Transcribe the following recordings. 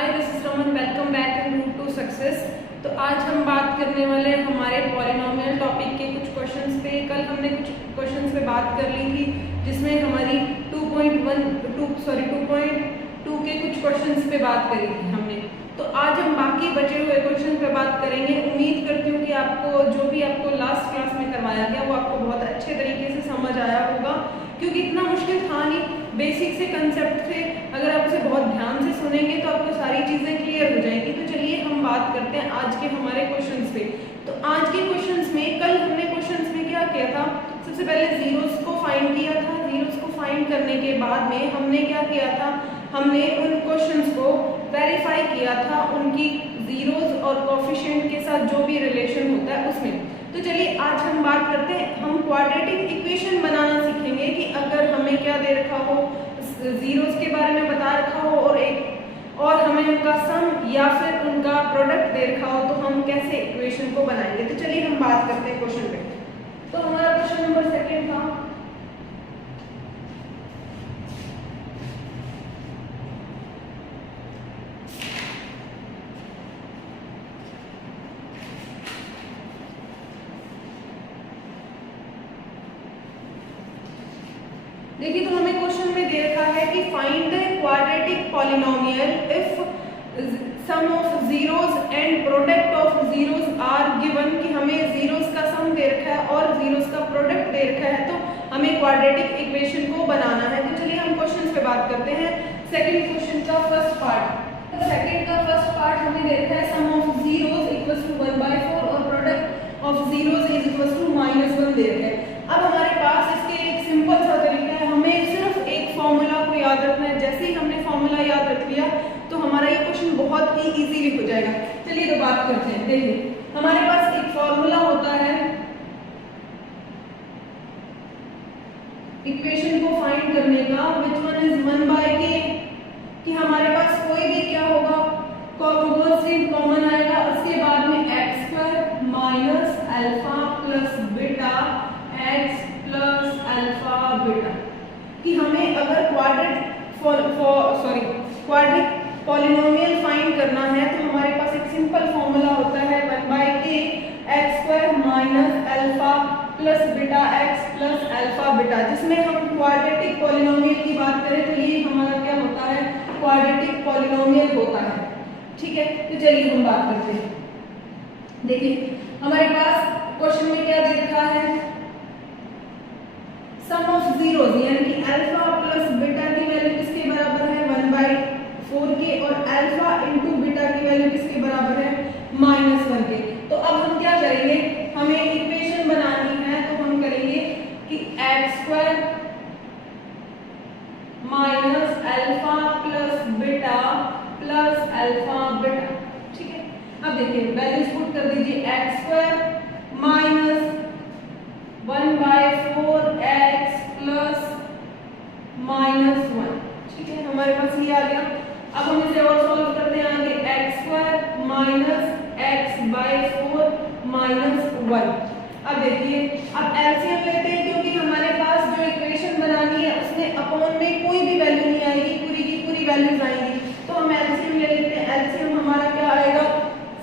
Hi, this is Raman. Welcome back in root to success. तो आज हम बात करने वाले हमारे पॉलिनोमियल टॉपिक के कुछ क्वेश्चंस पे। कल हमने कुछ क्वेश्चंस पे बात कर ली थी जिसमें हमारी 2.2 के कुछ क्वेश्चंस पे बात करी थी हमने। तो आज हम बाकी बचे हुए क्वेश्चन पे बात करेंगे। उम्मीद करती हूँ कि आपको जो भी आपको लास्ट क्लास में करवाया गया वो आपको बहुत अच्छे तरीके से समझ आया होगा, क्योंकि इतना मुश्किल था नहीं। बेसिक से कंसेप्ट थे, अगर आप उसे बहुत ध्यान से सुनेंगे तो आपको सारी चीज़ें क्लियर हो जाएंगी। तो चलिए हम बात करते हैं आज के हमारे क्वेश्चंस पे। तो आज के क्वेश्चंस में, कल हमने क्वेश्चंस में क्या किया था, सबसे पहले जीरोस को फाइंड किया था। जीरोस को फाइंड करने के बाद में हमने क्या किया था, हमने उन क्वेश्चंस को वेरीफाई किया था उनकी जीरोस और कोफिशिएंट के साथ जो भी रिलेशन होता है उसमें। तो चलिए आज हम बात करते हैं, हम क्वाड्रेटिक इक्वेशन बनाना सीखेंगे कि अगर हमें क्या दे रखा हो, जीरोस के बारे में बता रखा हो और हमें उनका सम या फिर उनका प्रोडक्ट दे रखा हो तो हम कैसे इक्वेशन को बनाएंगे। तो चलिए हम बात करते हैं क्वेश्चन पे। तो हमारा क्वेश्चन नंबर 2 था, देखिए। तो हमें क्वेश्चन में दे रखा है कि find the quadratic polynomial if sum of zeros and product of zeros are given, कि हमें जीरोस का सम दे रखा है और जीरोस का प्रोडक्ट दे रखा है, तो हमें क्वाड्रेटिक इक्वेशन को बनाना है। तो चलिए हम क्वेश्चन पे बात करते हैं। सेकंड क्वेश्चन का फर्स्ट पार्ट, हमें दे रखा है sum of zeros equals to 1/4 और product of zeros is equals to -1 दे रखा है। अब हमारे पास इसके एक सिंपल सा तरीका है, हमें सिर्फ एक फॉर्मूला को याद रखना है। जैसे ही हमने फॉर्मूला याद रख लिया तो हमारा ये क्वेश्चन बहुत ही इजीली हो जाएगा। चलिए तो बात करते हैं। देखिए हमारे पास एक फॉर्मूला होता है इक्वेशन को फाइंड करने का, विच वन इज 1/k, कि हमारे पास कोई भी क्या होगा, कॉमन आएगा, उसके बाद में x² minus alpha plus beta x plus alpha beta, कि हमें अगर क्वाड्रिक पॉलिनोमियल फाइंड करना है तो हमारे पास एक सिंपल फॉर्मूला होता है 1/k x² minus alpha plus beta x plus alpha beta, जिसमें हम क्वाड्रेटिक पॉलिनोमियल की बात करें तो ये हमारा क्या होता है, क्वाड्रेटिक पॉलिनोमियल होता है। ठीक है, तो चलिए हम बात करते हैं। देखिए हमारे पास क्वेश्चन में क्या दे रखा है, सम ऑफ जीरोस, यानी कि अल्फा प्लस बीटा की वैल्यू किसके बराबर है, 1/4 के, और अल्फा इंटू बीटा की वैल्यू किसके बराबर है, -1 के। तो अब हम क्या करेंगे, हमें इक्वेशन बनानी है, तो हम करेंगे कि x² minus alpha plus beta plus alpha beta. ठीक है, अब देखिए वैल्यूज पुट कर दीजिए, x² माइनस 1/4x प्लस -1। ठीक है, हमारे पास ये आ गया। अब हम इसे और सॉल्व करते हैं आगे, x² माइनस x/4 -1। अब देखिए, अब एलसीएम लेते हैं, क्योंकि हमारे पास जो इक्वेशन बनानी है उसमें अपॉन में कोई भी वैल्यू नहीं आएगी, पूरी की पूरी वैल्यूज आएंगी। तो हम एलसीएम ले लेते हैं। एलसीएम हमारा क्या आएगा,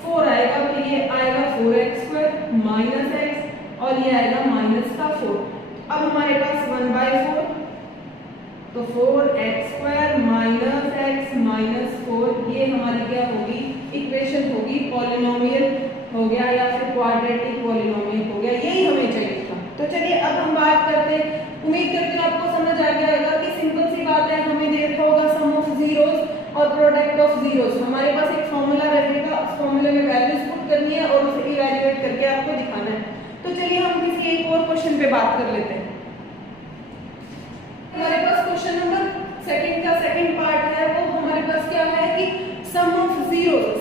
4 आएगा, तो ये आएगा 4x² माइनस x और ये आएगा -4। अब हमारे पास 1/4, तो 4x² माइनस x -4, ये हमारी क्या होगी, इक्वेशन होगी, पॉलिनोमियल हो गया या फिर क्वाड्रेटिक पॉलिनोमियल हो गया, यही हमें चाहिए था। तो चलिए अब हम बात करते हैं। उम्मीद करती हूँ आपको समझ आ गया होगा कि सिंपल सी बात है, हमें दे रखा होगा सम ऑफ जीरोस और प्रोडक्ट ऑफ जीरोस। हमारे पास एक फॉर्मूला रहेगा, उस फॉर्मूले में वैल्यूज पुट करनी है और उसे इवैल्यूएट करके आपको दिखाना है। तो चलिए हम किसी एक और क्वेश्चन पे बात कर लेते हैं। हमारे पास क्वेश्चन नंबर 2 का सेकंड पार्ट है, वो हमारे पास क्या है कि सम ऑफ जीरोस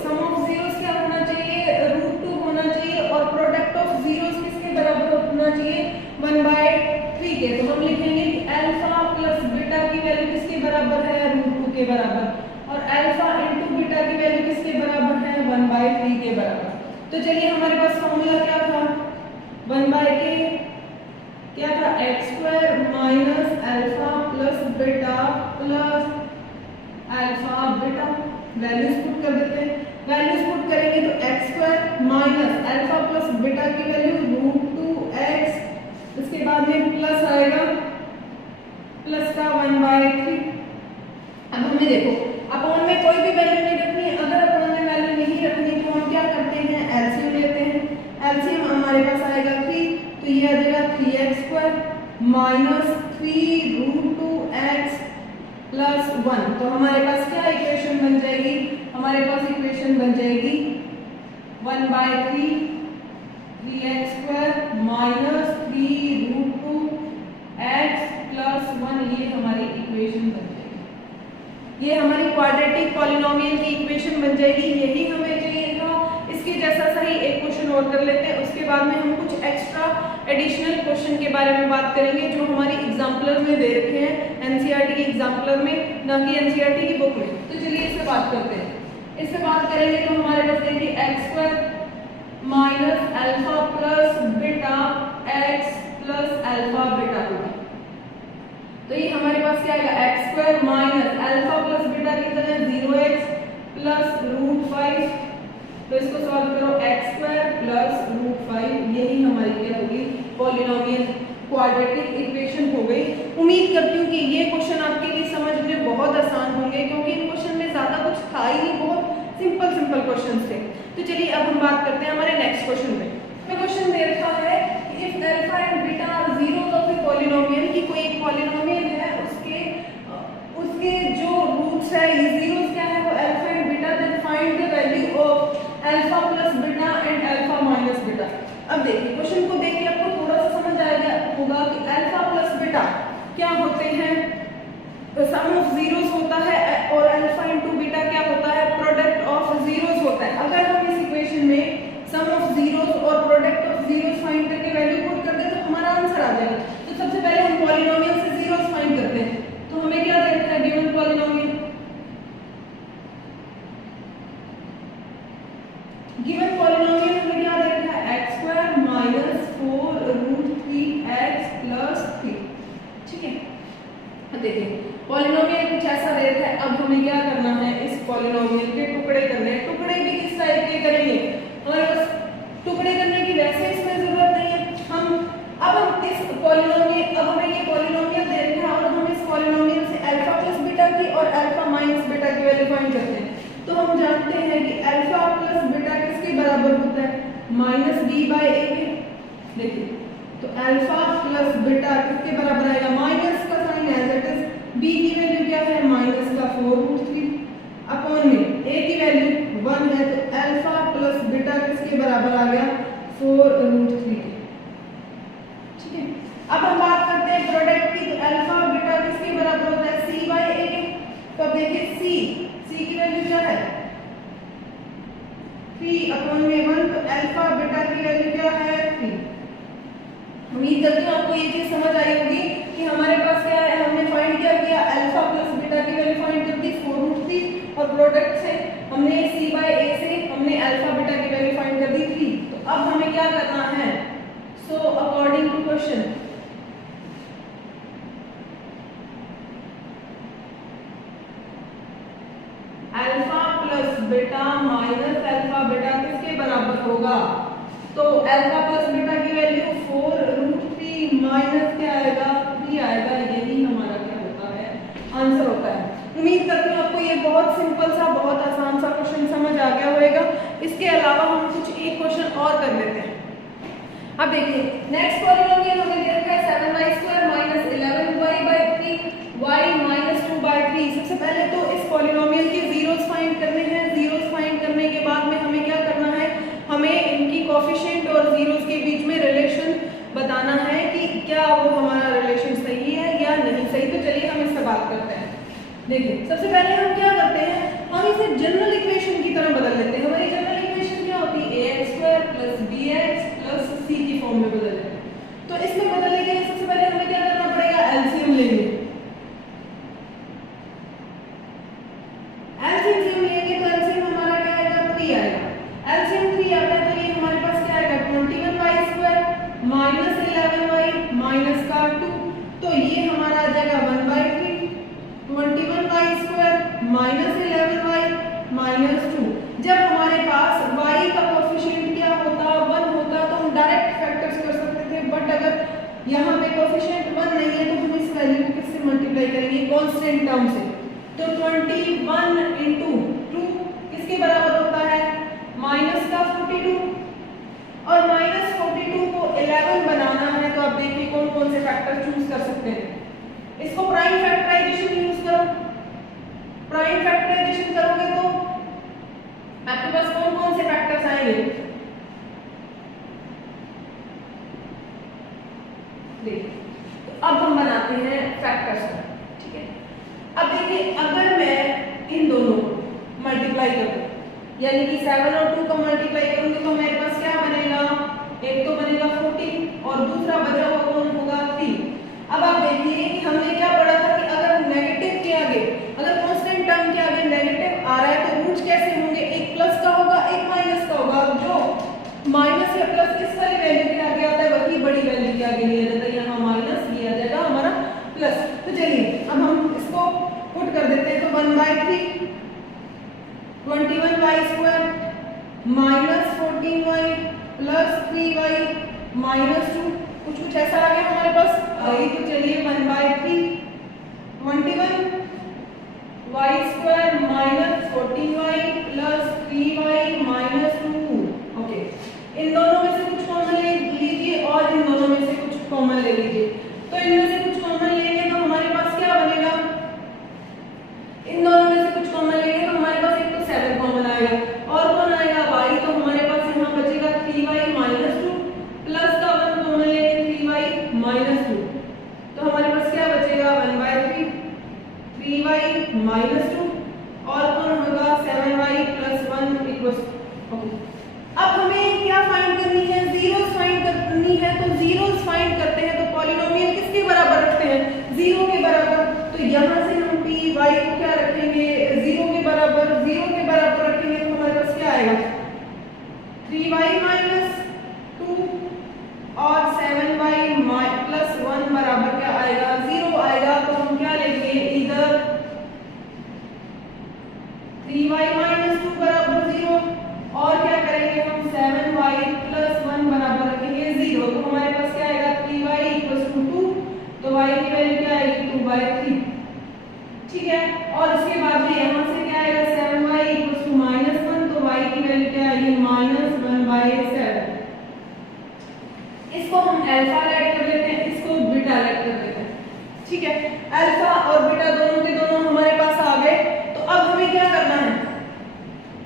क्या होना चाहिए, √2 होना चाहिए, और प्रोडक्ट ऑफ जीरोस किसके बराबर होना चाहिए, 1/3 के। तो हम लिखेंगे कि अल्फा प्लस बीटा की वैल्यू किसके बराबर है, √2 के बराबर, और अल्फा इंटू बीटा की वैल्यू किसके बराबर है, 1/3 के बराबर। तो चलिए हमारे पास फॉर्मूला क्या था, 1/k क्या था, x² minus alpha plus beta plus alpha beta. Values put कर देते हैं। वैल्यूज पुट करेंगे तो x square minus alpha plus beta की वैल्यू रूट 2x, इसके बाद में प्लस आएगा प्लस का 1/3। अब हमें देखो अपॉन में कोई भी वैल्यू नहीं रखनी है। अगर अपॉन में वैल्यू नहीं रखनी तो हम क्या करते हैं, एलसीएम लेते हैं। एलसीएम हमारे पास आएगा 3, तो ये आ जाएगा 3x square minus 3 root 2x plus 1। तो हमारे पास क्या इक्वेशन बन जाएगी, हमारे पास इक्वेशन बन जाएगी 1/3 3x square minus 3 root 2x plus 1, ये हमारी इक्वेशन बन जाएगी। ये हमारी क्वाड्रेटिक पॉलिनोमियल की इक्वेशन बन जाएगी। यही हमें चाहिए था। इसके जैसा सही एक क्वेश्चन और कर लेते हैं, उसके बाद में हम कुछ एक्स्ट्रा एडिशनल क्वेश्चन के बारे में बात करेंगे जो हमारी एग्जाम्पलर में दे रखे हैं, एनसीईआरटी की एग्जाम्पलर में, ना कि एनसीईआरटी की बुक में। तो चलिए इससे बात करते हैं। इससे बात करेंगे तो हमारे पास देखिए x square minus alpha plus beta x plus alpha beta होगा। तो ये हमारे पास क्या आएगा, x square minus alpha plus beta की जगह 0x प्लस रूट 5। तो इसको सॉल्व करो, एक्स स्क्वायर प्लस रूट 5, यही हमारी क्या होगी, पॉलिनोमियल क्वाड्रेटिक इक्वेशन हो गई। उम्मीद करती हूँ कि ये क्वेश्चन आपके लिए समझ में बहुत आसान होंगे, क्योंकि इन क्वेश्चन में ज्यादा कुछ था ही नहीं, बहुत सिंपल क्वेश्चन थे। तो चलिए अब हम बात करते हैं हमारे नेक्स्ट क्वेश्चन में। तो क्वेश्चन दे रखा है if alpha and beta are zeros of a polynomial, की कोई एक पॉलिनोमियल है, उसके जो रूट्स है ये जीरोस क्या है, वो alpha and beta, then find the value of alpha plus beta and alpha minus beta. अब देखिए क्वेश्चन को देख के आपको थोड़ा सा समझ आएगा होगा कि अल्फा प्लस बीटा क्या होते हैं, सम ऑफ जीरोस होता है, और अल्फा इनटू बीटा क्या होता है, प्रोडक्ट ऑफ जीरोस होता है। अगर हम इस इक्वेशन में सम ऑफ जीरोस और प्रोडक्ट ऑफ जीरोस फाइंड करके वैल्यू पुट कर दे तो हमारा आंसर आ जाएगा। तो सबसे पहले हम पॉलिनोमियल से जीरोस फाइंड करते हैं। तो हमें क्या दे रखा है, गिवन पॉलिनोमियल, गिवन पॉलिनोमियल हमें क्या दे रखा है, x square minus 4 root 3x plus 3। ठीक है, देखिए पॉलिनोमियल कुछ ऐसा दे रखा है। अब हमें क्या करना है, इस पॉलिनोमियल के टुकड़े करने हैं। टुकड़े भी किस टाइप के करेंगे, हमारे पास टुकड़े करने की वैसे इसमें जरूरत नहीं है। अब इस पॉलिनोमियल, अब हमें ये पॉलिनोमियल दे रखा है और हम इस पॉलिनोमियल से अल्फा प्लस बीटा की और अल्फा माइनस बीटा की वैल्यू फाइंड करते हैं। तो हम जानते हैं कि अल्फा प्लस बीटा किसके बराबर होता है, माइनस b/a के। देखिए तो अल्फा प्लस बीटा किसके बराबर आएगा, माइनस का साइन है, दैट इज b की वैल्यू क्या है, माइनस का 4 रूट 3 अपॉन में a की वैल्यू 1 है, तो अल्फा प्लस बीटा किसके बराबर आ गया, 4 रूट 3। ठीक है, अब हम बात करते हैं प्रोडक्ट की। तो अल्फा बीटा किसके बराबर होता है, c/a के। तो अब देखिए c की वैल्यू क्या है, 3 अपॉन में 1, तो अल्फा बीटा की वैल्यू क्या है, 3। उम्मीद करती हूँ आपको ये चीज समझ आई होगी कि हमारे पास क्या है, हमने फाइंड क्या किया, अल्फा प्लस बीटा की वैल्यू फाइंड कर दी 4 रूट 3, और प्रोडक्ट से हमने c/a से हमने अल्फा बीटा की वैल्यू फाइंड कर दी 3। तो अब हमें क्या करना है, so according to question alpha plus beta minus alpha beta किसके बराबर होगा, तो अल्फा प्लस बीटा की वैल्यू 4 रूट 3 माइनस क्या आएगा, 3 आएगा। यही हमारा क्या होता है, आंसर होता है। उम्मीद करती हूँ आपको ये बहुत सिंपल सा, बहुत आसान सा क्वेश्चन समझ आ गया होगा। इसके अलावा हम कुछ एक क्वेश्चन और कर लेते हैं। अब देखिए नेक्स्ट पॉलिनोमियल हमें दे रखा है 7y² minus 11y/3 y minus 2/3। सबसे पहले तो इस पॉलिनोमियल के जीरोस फाइंड करने हैं। जीरोस फाइंड करने के बाद में हमें क्या करना है, हमें इनकी कोएफिशिएंट और जीरोस के बीच में रिलेशन बताना है कि क्या वो हमारा रिलेशन सही है या नहीं सही। तो चलिए हम इससे बात करते हैं। देखिए सबसे पहले हम क्या करते हैं, हम इसे जनरल इक्वेशन की तरह बदल लेते हैं। हमारी जनरल इक्वेशन क्या होती है, ax² + bx + c की फॉर्म में बदल लेते हैं। तो इसमें बदलने के लिए सबसे पहले हमें क्या कांस्टेंट टर्म से। तो 21 इंटू 2 किसके बराबर होता है, माइनस का 42, और माइनस 42 को 11 बनाना है तो आप देखिए कौन कौन से फैक्टर चूज कर सकते हैं। इसको प्राइम फैक्टराइजेशन यूज करो, प्राइम फैक्टराइजेशन करोगे तो आपके पास कौन कौन से फैक्टर्स आएंगे, देखिए तो अब हम बनाते हैं फैक्टर्स, ठीक है। अब देखिए अगर मैं इन दोनों को मल्टीप्लाई करूं, यानी कि 7 और 2 को मल्टीप्लाई करूंगी तो मेरे पास क्या बनेगा, एक तो बनेगा 14 और दूसरा बचा हुआ कौन होगा 3। अब आप देखिए कि हमने क्या पढ़ा था कि अगर नेगेटिव के आगे, अगर कांस्टेंट टर्म के आगे नेगेटिव आ रहा है तो रूट्स कैसे होंगे, एक प्लस का होगा एक माइनस का होगा। जो माइनस या प्लस किस वाली वैल्यू के आगे आता है वही बड़ी वैल्यू के आगे लिया जाता है, यहाँ माइनस लिया जाएगा हमारा प्लस। तो चलिए अब हम इसको पुट कर देते हैं, तो 1/3 21y square minus 14y plus 3y minus 2, कुछ ऐसा आ गया हमारे पास। तो चलिए 1/3 21y square minus 14y plus 3y minus 2। Okay, इन दोनों में से कुछ कॉमन ले लीजिए और इन दोनों में से कुछ कॉमन ले लीजिए। तो इनमें से कुछ कॉमन लेंगे तो हमारे पास क्या बनेगा, इन दोनों में से कुछ कॉमन लेंगे तो हमारे पास एक तो 7 कॉमन आएगा और कौन आएगा y, तो हमारे पास यहाँ बचेगा 3y माइनस 2 प्लस का 1 कॉमन लेंगे 3y माइनस 2, तो हमारे पास क्या बचेगा 1/3 3y माइनस 2 और कौन होगा 7y प्लस 1 इक्वल्स। अब हमें क्या फाइंड करनी है, जीरोस फाइंड करनी है। तो जीरोस फाइंड करते हैं तो पॉलिनोमियल किसके बराबर रखते हैं, 0 के बराबर। तो यहाँ से हम py को क्या रखेंगे, 0 के बराबर, 0 के बराबर रखेंगे तो हमारे पास क्या आएगा 3y माइनस 2 और 7y प्लस 1 बराबर क्या आएगा 0 आएगा। तो हम क्या लेंगे, इधर 3y माइनस 2 बराबर 0 और क्या करेंगे हम 7y प्लस 1 बराबर रखेंगे 0। तो हमारे पास क्या आएगा 3y इक्वल्स टू 2, तो y की वैल्यू क्या आएगी 2/3, ठीक है। और इसके बाद में यहाँ से क्या आएगा 7y इक्वल्स टू -1, तो y की वैल्यू क्या आएगी -1/7। इसको हम अल्फा ऐड कर लेते हैं, इसको बीटा ऐड कर लेते हैं, ठीक है। अल्फा और बीटा दोनों के दोनों हमारे पास आ गए। तो अब हमें क्या करना है,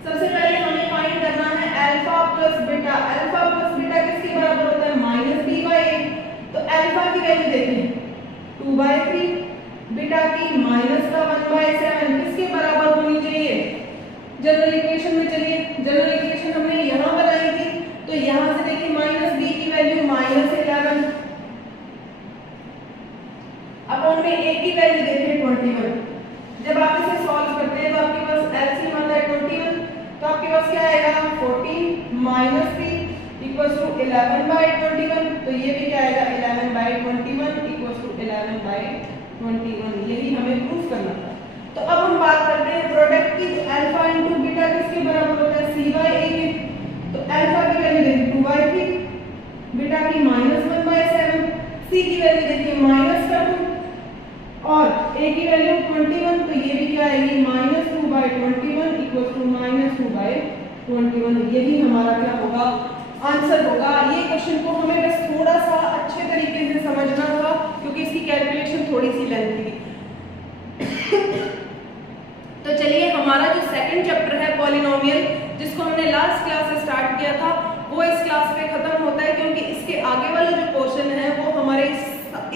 सबसे पहले हमें फाइंड करना है alpha plus beta. Alpha plus beta किसके बराबर होता है -b/a। तो अल्फा की वैल्यू देखिए 2/3, बीटा की माइनस का 1/7 किसके बराबर होनी चाहिए, जनरल इक्वेशन में। चलिए जनरल इक्वेशन हमने यहाँ बनाई थी, तो यहाँ से देखिए माइनस b की वैल्यू -11 अपॉन में a की वैल्यू देखिए 21। जब आप इसे सॉल्व करते हैं तो आपके पास एलसीएम आता है 21, तो आपके पास क्या आएगा 14 माइनस 3 इक्वल्स टू 11/21। तो ये भी क्या आएगा 11/21 इक्वल्स टू 11/21। यही हमें प्रूफ करना था। तो अब हम बात करते हैं प्रोडक्ट की। अल्फा इंटू बीटा किसके बराबर होता है c/a के। तो अल्फा की वैल्यू देखिए 2/3, बीटा की -1/7, c की वैल्यू देखिए -2 और a की वैल्यू 21। तो ये भी क्या आएगी -2/21 इक्वल्स टू -2/21। यही हमारा क्या होगा आंसर होगा। ये क्वेश्चन को हमें बस थोड़ा सा अच्छे तरीके से समझना था क्योंकि इसकी कैलकुलेशन थोड़ी सी लेंथी थी। तो चलिए हमारा जो सेकंड चैप्टर है पॉलिनोमियल, जिसको हमने लास्ट क्लास से स्टार्ट किया था, वो इस क्लास पे खत्म होता है क्योंकि इसके आगे वाले जो क्वेश्चन है वो हमारे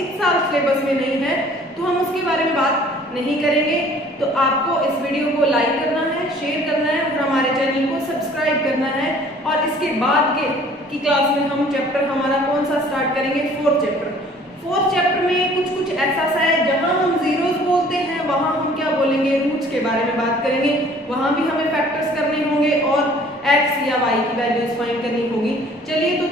इस साल सिलेबस में नहीं है, तो हम उसके बारे में बात नहीं करेंगे। तो आपको इस वीडियो को लाइक करना है, शेयर करना है और हमारे चैनल को सब्सक्राइब करना है। और इसके बाद की क्लास में हम चैप्टर हमारा कौन सा स्टार्ट करेंगे, फोर्थ चैप्टर। फोर्थ चैप्टर में कुछ ऐसा है जहां हम जीरोस बोलते हैं वहां हम क्या बोलेंगे, रूट्स के बारे में बात करेंगे। वहां भी हमें फैक्टर्स करने होंगे और x या y की वैल्यूज फाइंड करनी होगी। चलिए तो